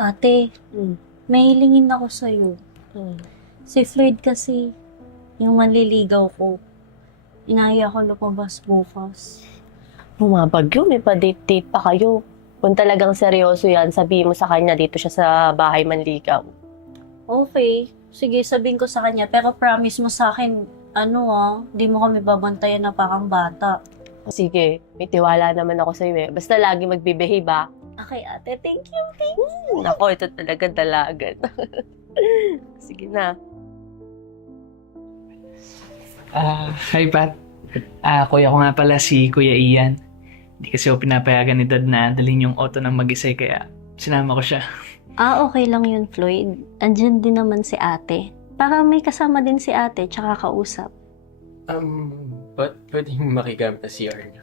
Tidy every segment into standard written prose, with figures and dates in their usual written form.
Ate, Hmm. may hilingin ako sa'yo. Hmm. Si Floyd kasi, yung manliligaw ko. Inaya ko lumabas bukas. Bumabagyo, may pa-date-date pa kayo. Kung talagang seryoso yan, sabihin mo sa kanya dito siya sa bahay manligaw. Okay, sige sabihin ko sa kanya. Pero promise mo sa akin, di mo kami babantayan na parang bata. Sige, may tiwala naman ako sa'yo eh. Basta lagi magbibehave ha. Okay, ate, thank you, thank you. Nako, ito talaga dalagan. Sige na. Hi Pat. Kuya ko nga pala si Kuya Ian. Hindi kasi ako pinapayagan ni Dad na dalhin yung auto ng mag-isay kaya sinama ko siya. Okay lang yun, Floyd. Andyan din naman si ate. Para may kasama din si ate, tsaka kausap. Ba't pwedeng makigamit na CR niya?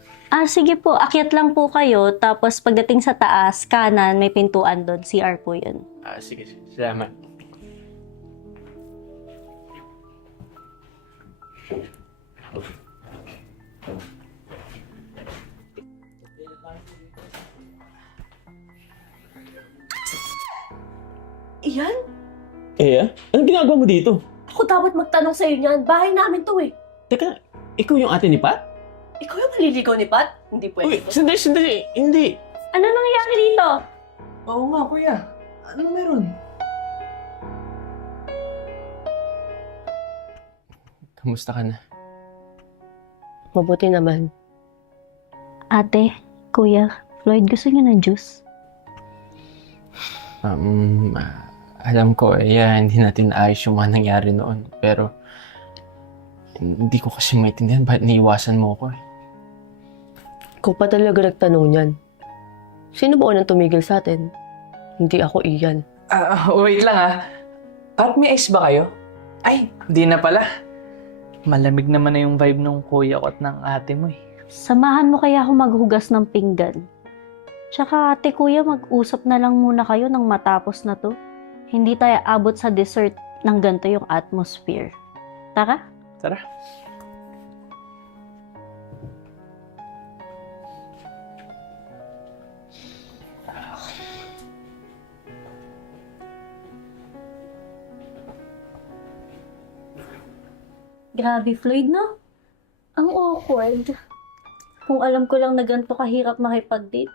Sige po, akyat lang po kayo. Tapos pagdating sa taas, kanan, may pintuan doon. CR po yun. Sige. Salamat. Iyan? Anong ginagawa mo dito? Ako dapat magtanong sa'yo niyan. Bahay namin to eh. Teka, ikaw yung ate ni Pat? Ikaw yung maliligaw ni Pat? Hindi Uy, pwede. sandali, hindi. Ano nangyari dito? Oo nga kuya. Anong meron? Kamusta ka na? Mabuti naman. Ate, kuya, Floyd, gusto niyo ng juice? Alam ko, hindi natin naayos yung mga nangyari noon. Pero, hindi ko kasi maintindihan bakit niiwasan mo ko eh. Ikaw pa talaga nagtanong niyan. Sino ba unang tumigil sa atin? Hindi ako Ian. Wait lang Pat, may ice ba kayo? Ay, di na pala. Malamig naman na yung vibe ng kuya ko at ng ate mo eh. Samahan mo kaya ako maghugas ng pinggan. Tsaka ate, kuya, mag-usap na lang muna kayo nang matapos na to. Hindi tayo abot sa dessert ng ganito yung atmosphere. Tara? Tara. Grabe, Floyd, no? Ang awkward. Kung alam ko lang na ganito kahirap makipag-date.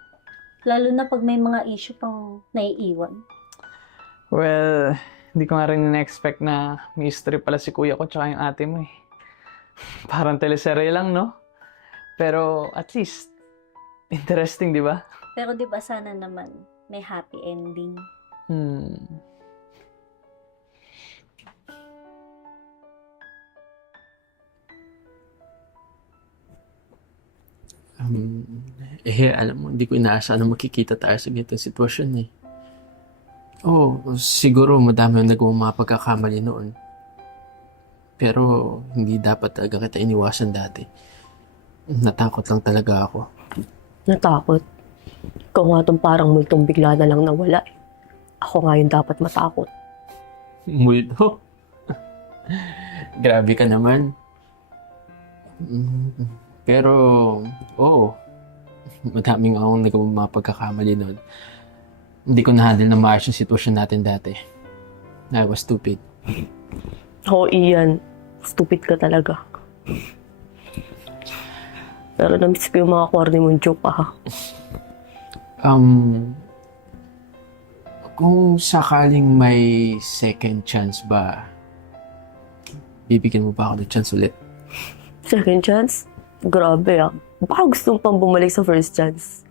Lalo na pag may mga issue pang naiiwan. Well, hindi ko nga rin na-expect na may history pala si kuya ko tsaka yung ate mo eh. Parang teleserye lang, no? Pero at least, interesting, di ba? Pero di ba sana naman may happy ending? Alam mo, hindi ko inaasahan na makikita tayo sa ganitong sitwasyon eh. Oo, siguro madami ang nagawang mga pagkakamali noon. Pero hindi dapat talaga kita iniwasan dati. Natakot lang talaga ako. Natakot. Ikaw nga tong parang multong bigla na lang nawala. Ako nga yung dapat matakot. Multo? Grabe ka naman. Pero, oo. Madaming akong nagawang mga pagkakamali noon. Hindi ko na-handle na maayos yung sitwasyon natin dati. I was stupid. Ako, Ian. Stupid ka talaga. Pero na-miss ko yung mga corny mong joke ha. Kung sakaling may second chance ba, bibigyan mo ba ako ng chance ulit? Second chance? Grabe Baka gusto mong pang bumalik sa first chance.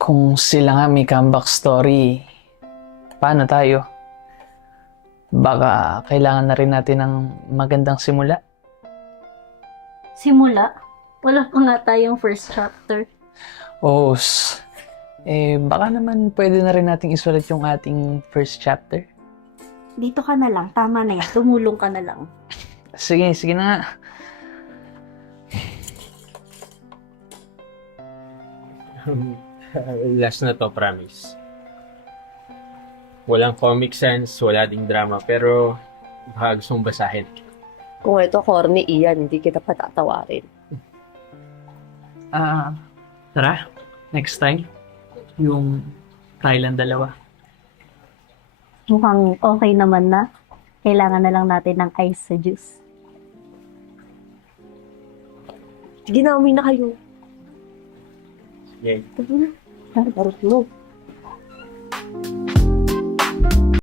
Kung sila nga may comeback story, paano tayo? Baka kailangan na rin natin ng magandang simula. Simula? Wala pa nga tayong first chapter. Oh, baka naman pwede na rin nating isulat yung ating first chapter. Dito ka na lang. Tama na yan. Tumulong ka na lang. Sige na nga. Last na to, promise. Walang comic sense, wala ding drama, pero Baka gusto mong basahin. Kung ito corny, Ian, hindi kita patatawarin. Tara, next time, yung Thailand dalawa. Mukhang okay naman na. Kailangan na lang natin ng ice sa juice. Sige na, uwi na kayo. Yay. Tara na. Tara, mo.